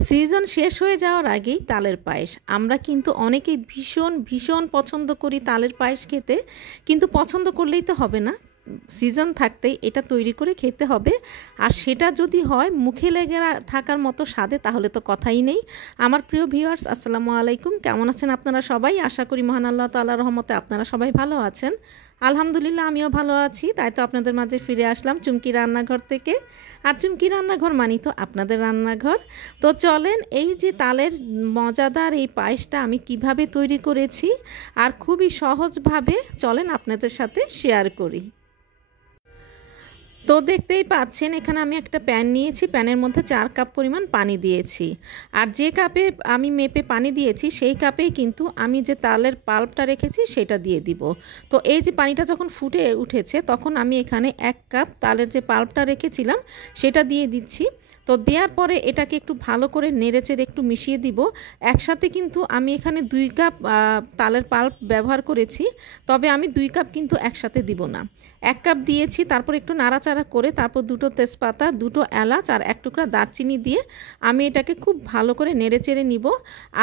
Season শেষ হয়ে যাওয়ার আগেই তালের পায়েস। আমরা কিন্তু অনেকেই ভীষণ ভীষণ পছন্দ করি তালের পায়েস খেতে, কিন্তু পছন্দ করলেই তো হবে না, সিজন থাকতেই এটা তৈরি করে খেতে হবে। আর সেটা যদি হয় মুখে লেগে থাকার মতো স্বাদে, তাহলে তো কথাই নেই। আমার প্রিয় ভিউয়ার্স, আসসালামু আলাইকুম। কেমন আছেন আপনারা সবাই? আশা করি মহান আল্লাহ তাআলার রহমতে আপনারা সবাই ভালো আছেন। আলহামদুলিল্লাহ, আমিও ভালো আছি। তাই তো আপনাদের মাঝে ফিরে আসলাম চুমকি রান্নাঘর থেকে। আর চুমকি রান্নাঘর মানি তো আপনাদের রান্নাঘর। তো চলেন, এই যে তালের মজাদার এই পায়েসটা আমি কিভাবে তৈরি করেছি আর খুবই সহজভাবে চলেন আপনাদের সাথে শেয়ার করি। তো দেখতেই পাচ্ছেন, এখানে আমি একটা প্যান নিয়েছি, প্যানের মধ্যে 4 কাপ পরিমাণ পানি দিয়েছি। আর যে কাপে আমি মেপে পানি দিয়েছি সেই কাপেই কিন্তু আমি যে তালের পাল্পটা রেখেছি সেটা দিয়ে দিব। তো এই যে পানিটা যখন ফুটে উঠেছে তখন আমি এখানে 1 কাপ তালের যে পাল্পটা রেখেছিলাম সেটা দিয়ে দিচ্ছি। তো দেওয়ার পরে এটাকে একটু ভালো করে নেড়েচেড়ে একটু মিশিয়ে দিব। একসাথে কিন্তু আমি এখানে 2 কাপ তালের পাল্প ব্যবহার করেছি, তবে আমি 2 কাপ কিন্তু একসাথে দিব না। 1 কাপ দিয়েছি, তারপর একটু নাড়াচাড়া করে তারপর 2টো তেজপাতা, 2টো এলাচ আর 1 টুকরা দারচিনি দিয়ে আমি এটাকে খুব ভালো করে নেড়েচেড়ে নিব।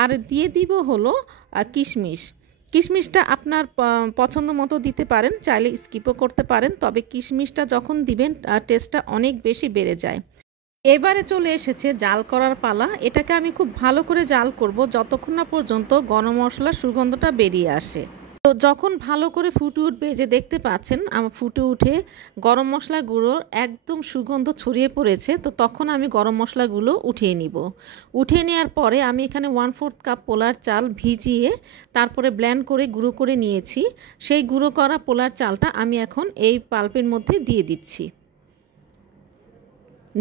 আর দিয়ে দিব হলো কিশমিশ। কিশমিশটা আপনার পছন্দ মতো দিতে পারেন, চাইলে স্কিপও করতে পারেন, তবে কিশমিশটা যখন দিবেন টেস্টটা অনেক বেশি বেড়ে যায়। এবারে চলে এসেছে জাল করার পালা। এটাকে আমি খুব ভালো করে জাল করব যতক্ষণ না পর্যন্ত গরম মশলার সুগন্ধটা বেরিয়ে আসে। তো যখন ভালো করে ফুটে উঠবে, যে দেখতে পাচ্ছেন আমার ফুটে উঠে গরম মশলা গুঁড়োর একদম সুগন্ধ ছড়িয়ে পড়েছে, তো তখন আমি গরম মশলাগুলো উঠিয়ে নিব। উঠিয়ে নেওয়ার পরে আমি এখানে 1/4 কাপ পোলার চাল ভিজিয়ে তারপরে ব্লেন্ড করে গুঁড়ো করে নিয়েছি। সেই গুঁড়ো করা পোলার চালটা আমি এখন এই পাল্পের মধ্যে দিয়ে দিচ্ছি।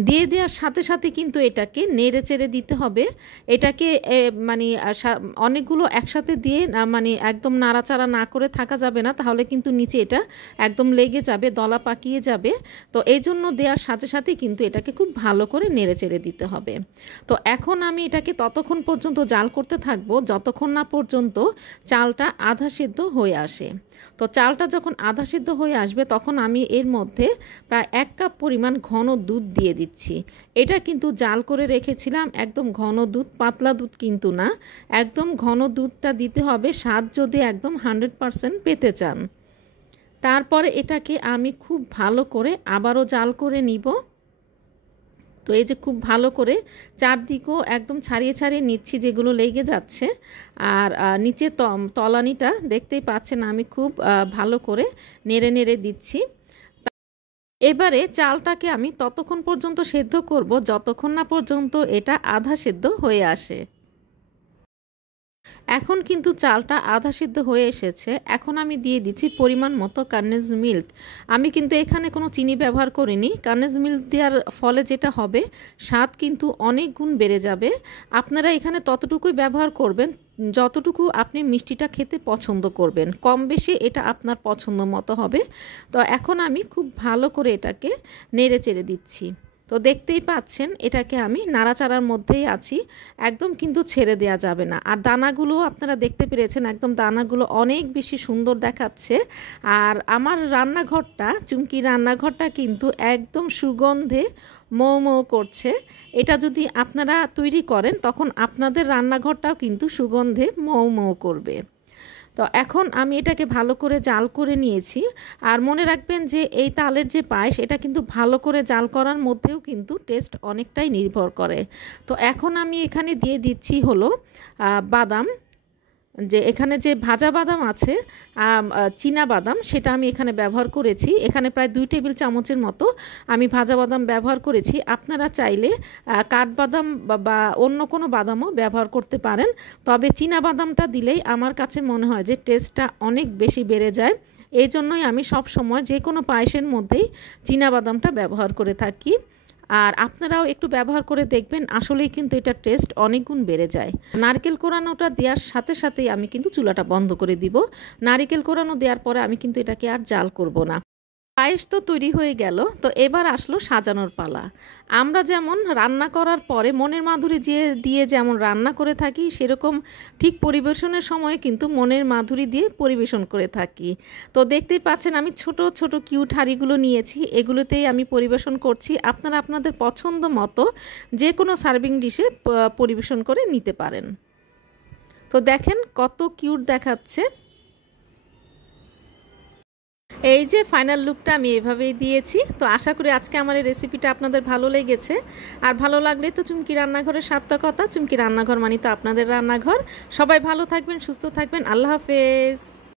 দিয়ে দেওয়ার সাথে সাথে কিন্তু এটাকে নেড়ে চেড়ে দিতে হবে। এটাকে মানে অনেকগুলো একসাথে দিয়ে মানে একদম নাড়াচাড়া না করে থাকা যাবে না, তাহলে কিন্তু নিচে এটা একদম লেগে যাবে, দলা পাকিয়ে যাবে। তো এই জন্য দেওয়ার সাথে সাথে কিন্তু এটাকে খুব ভালো করে নেড়ে চেড়ে দিতে হবে। তো এখন আমি এটাকে ততক্ষণ পর্যন্ত জাল করতে থাকবো যতক্ষণ না পর্যন্ত চালটা আধা সিদ্ধ হয়ে আসে। তো চালটা যখন আধা সিদ্ধ হয়ে আসবে তখন আমি এর মধ্যে প্রায় 1 কাপ পরিমাণ ঘন দুধ দিয়ে দিচ্ছি। এটা কিন্তু জাল করে রেখেছিলাম, একদম ঘন দুধ, পাতলা দুধ কিন্তু না, একদম ঘন দুধটা দিতে হবে স্বাদ যদি একদম 100% পেতে চান। তারপরে এটাকে আমি খুব ভালো করে আবারও জাল করে নিব। তো এই যে খুব ভালো করে চারদিকেও একদম ছাড়িয়ে ছাড়িয়ে নিচ্ছি যেগুলো লেগে যাচ্ছে। আর নিচে তলানিটা দেখতেই পাচ্ছেন আমি খুব ভালো করে নেড়ে নেড়ে দিচ্ছি। এবারে চালটাকে আমি ততক্ষণ পর্যন্ত সেদ্ধ করব যতক্ষণ না পর্যন্ত এটা আধা সেদ্ধ হয়ে আসে। এখন কিন্তু চালটা আধা সিদ্ধ হয়ে এসেছে। এখন আমি দিয়ে দিচ্ছি পরিমাণ মতো কনডেন্স মিল্ক। আমি কিন্তু এখানে কোনো চিনি ব্যবহার করিনি। কনডেন্স মিল্ক দেওয়ার ফলে যেটা হবে, স্বাদ কিন্তু অনেক গুণ বেড়ে যাবে। আপনারা এখানে ততটুকুই ব্যবহার করবেন যতটুকু আপনি মিষ্টিটা খেতে পছন্দ করবেন, কম বেশি এটা আপনার পছন্দ মতো হবে। তো এখন আমি খুব ভালো করে এটাকে নেড়ে চেড়ে দিচ্ছি। তো দেখতেই পাচ্ছেন এটাকে আমি নাড়াচাড়ার মধ্যেই আছি, একদম কিন্তু ছেড়ে দেওয়া যাবে না। আর দানাগুলো আপনারা দেখতে পেরেছেন, একদম দানাগুলো অনেক বেশি সুন্দর দেখাচ্ছে। আর আমার রান্নাঘরটা, চুমকি রান্নাঘরটা কিন্তু একদম সুগন্ধে মৌ মৌ করছে। এটা যদি আপনারা তৈরি করেন তখন আপনাদের রান্নাঘরটাও কিন্তু সুগন্ধে মৌ মৌ করবে। তো এখন আমি এটাকে ভালো করে জাল করে নিয়েছি। আর মনে রাখবেন যে এই তালের যে পায়েস, এটা কিন্তু ভালো করে জাল করার মধ্যেও কিন্তু টেস্ট অনেকটাই নির্ভর করে। তো এখন আমি এখানে দিয়ে দিচ্ছি হলো বাদাম। যে এখানে যে ভাজা বাদাম আছে, চীনা বাদাম, সেটা আমি এখানে ব্যবহার করেছি। এখানে প্রায় 2 টেবিল চামচের মতো আমি ভাজা বাদাম ব্যবহার করেছি। আপনারা চাইলে কাঠবাদাম বা অন্য কোনো বাদামও ব্যবহার করতে পারেন, তবে চীনা বাদামটা দিলেই আমার কাছে মনে হয় যে টেস্টটা অনেক বেশি বেড়ে যায়। এই জন্যই আমি সব সময় যে কোনো পায়েসের মধ্যেই চীনা বাদামটা ব্যবহার করে থাকি। আর আপনারাও একটু ব্যবহার করে দেখবেন, আসলেই কিন্তু এটা টেস্ট অনেক গুণ বেড়ে যায়। নারকেল কোরানোটা দেওয়ার সাথে সাথেই আমি কিন্তু চুলাটা বন্ধ করে দিব। নারকেল কোরানো দেওয়ার পরে আমি কিন্তু এটাকে আর জাল করব না। পায়েস তো তৈরি হয়ে গেল, তো এবার আসলো সাজানোর পালা। আমরা যেমন রান্না করার পরে মনের মাধুরী দিয়ে যেমন রান্না করে থাকি, সেরকম ঠিক পরিবেশনের সময় কিন্তু মনের মাধুরী দিয়ে পরিবেশন করে থাকি। তো দেখতেই পাচ্ছেন আমি ছোট ছোট কিউট হাঁড়িগুলো নিয়েছি, এগুলোতেই আমি পরিবেশন করছি। আপনারা আপনাদের পছন্দ মতো যে কোনো সার্ভিং ডিশে পরিবেশন করে নিতে পারেন। তো দেখেন কত কিউট দেখাচ্ছে। এই যে ফাইনাল লুকটা আমি এভাবেই দিয়েছি। তো আশা করি আজকে আমার এই রেসিপিটা আপনাদের ভালো লেগেছে। আর ভালো লাগলে তো চুমকি রান্নাঘরের সার্থকতা। চুমকি রান্নাঘর মানে তো আপনাদের রান্নাঘর। সবাই ভালো থাকবেন, সুস্থ থাকবেন। আল্লাহ হাফেজ।